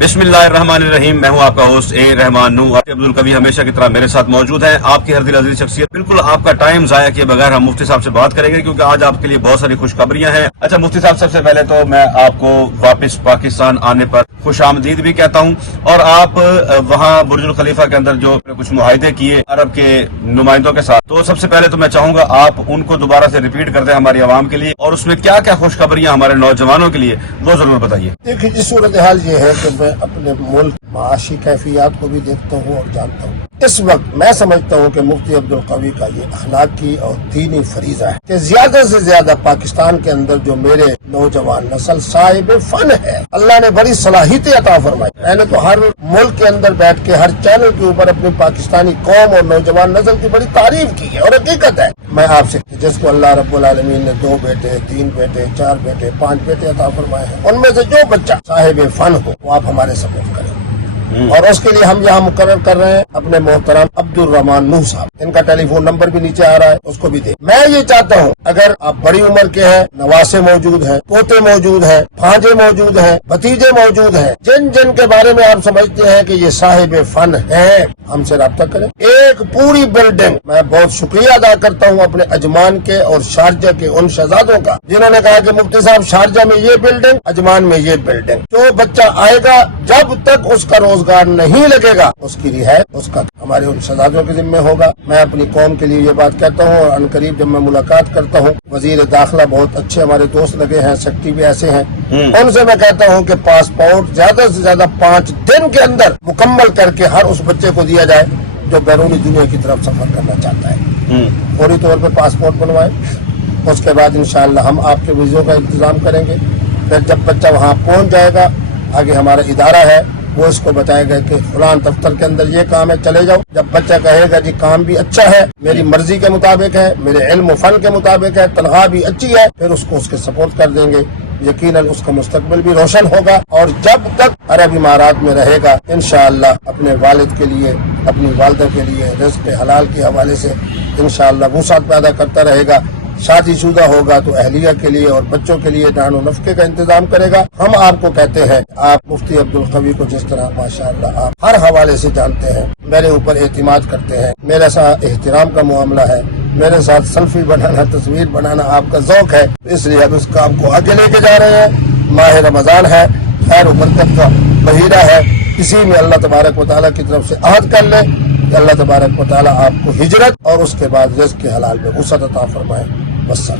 बिस्मिल्लाहिर्रहमानिर्रहीम। मैं हूं आपका होस्ट ए रहमान नू। अब्दुल कवी हमेशा की तरह मेरे साथ मौजूद है। आपकी हर दिल अजीज शख्सियत। बिल्कुल आपका टाइम जाया किए बगैर हम मुफ्ती साहब से बात करेंगे, क्योंकि आज आपके लिए बहुत सारी खुशखबरियां हैं। अच्छा मुफ्ती साहब, सबसे पहले तो मैं आपको वापस पाकिस्तान आने पर खुश आमदीद भी कहता हूं। और आप वहां बुर्जुल खलीफा के अंदर जो कुछ मुआहदे किए अरब के नुमाइंदों के साथ, तो सबसे पहले तो मैं चाहूंगा आप उनको दोबारा से रिपीट कर दें हमारी आवाम के लिए, और उसमें क्या क्या खुशखबरियां हमारे नौजवानों के लिए वो जरूर बताइए। देखिए जी, सूरत हाल ये है कि मैं अपने मुल्क माशी कैफियत को भी देखता हूँ और जानता हूँ। इस वक्त मैं समझता हूँ कि मुफ्ती अब्दुल कवी का ये अखलाकी और दीनी फरीजा है कि ज्यादा से ज्यादा पाकिस्तान के अंदर जो मेरे नौजवान नस्ल साहिब फन है, अल्लाह ने बड़ी सलाहियतें अता फरमाई। मैंने तो हर मुल्क के अंदर बैठ के हर चैनल के ऊपर अपनी पाकिस्तानी कौम और नौजवान नस्ल की बड़ी तारीफ की है। और हकीकत है, मैं आपसे जिसको अल्लाह रब्बुल आलमीन ने 2 बेटे, 3 बेटे, 4 बेटे, 5 बेटे अता फरमाए हैं, उनमें से जो बच्चा साहिब फन हो वो आप हमारे सपोर्ट करें। और उसके लिए हम यहाँ मुकर्रर कर रहे हैं अपने मोहतरम अब्दुल रहमान नूह साहब। इनका टेलीफोन नंबर भी नीचे आ रहा है, उसको भी दे। मैं ये चाहता हूँ, अगर आप बड़ी उम्र के हैं, नवासे मौजूद हैं, पोते मौजूद हैं, भांजे मौजूद हैं, भतीजे मौजूद हैं, जिन जिन के बारे में आप समझते हैं कि ये साहिब फन है, हमसे राब्ता करें। एक पूरी बिल्डिंग, मैं बहुत शुक्रिया अदा करता हूँ अपने अजमान के और शारजा के उन शहजादों का जिन्होंने कहा कि मुफ्ती साहब शारजा में ये बिल्डिंग, अजमान में ये बिल्डिंग। जो बच्चा आएगा जब तक उसका रोजगार नहीं लगेगा उसकी रिहाई उसका हमारे उन शहजादों के जिम्मे होगा। मैं अपनी कौम के लिए ये बात कहता हूँ, और अनकरीब जब मैं मुलाकात करता हूँ, वजीर दाखिला बहुत अच्छे हमारे दोस्त लगे हैं, सेक्रेटरी भी ऐसे हैं, उनसे मैं कहता हूँ कि पासपोर्ट ज्यादा से ज्यादा 5 दिन के अंदर मुकम्मल करके हर उस बच्चे को दिया जाए जो बैरूनी दुनिया की तरफ सफर करना चाहता है। फौरी तौर पर पासपोर्ट बनवाए, उसके बाद इंशाअल्लाह हम आपके वीज़ों का इंतजाम करेंगे। फिर जब बच्चा वहाँ पहुँच जाएगा, आगे हमारा इदारा है वो इसको बताएगा कि फलान दफ्तर के अंदर ये काम है, चले जाओ। जब बच्चा कहेगा जी काम भी अच्छा है, मेरी मर्जी के मुताबिक है, मेरे इल्म फन के मुताबिक है, तनख्वाह भी अच्छी है, फिर उसको उसके सपोर्ट कर देंगे। यकीनन उसका मुस्तकबिल भी रोशन होगा। और जब तक अरब इमारात में रहेगा, इंशाअल्लाह अपने वालिद के लिए, अपनी वालदा के लिए रिज़्क़ हलाल के हवाले से इंशाअल्लाह वुसात पैदा करता रहेगा। शादीशुदा होगा तो अहलिया के लिए और बच्चों के लिए दानो नफ़क़े का इंतजाम करेगा। हम आपको कहते हैं, आप मुफ्ती अब्दुल कवी को जिस तरह माशाअल्लाह आप हर हवाले से जानते हैं, मेरे ऊपर एतिमाद करते हैं, मेरे साथ एहतराम का मामला है, मेरे साथ सेल्फी बनाना, तस्वीर बनाना आपका ज़ौक़ है, इसलिए हम इस काम को आगे लेके जा रहे हैं। माह रमज़ान है, खैर व बरकत का महीना है, इसी में अल्लाह तबारक व तआला की तरफ से अहद कर ले कि अल्लाह तबारक व तआला आपको हिजरत और उसके बाद रिज़्क़ के हलाल में वुसअत अता फरमाए। वस्सलाम।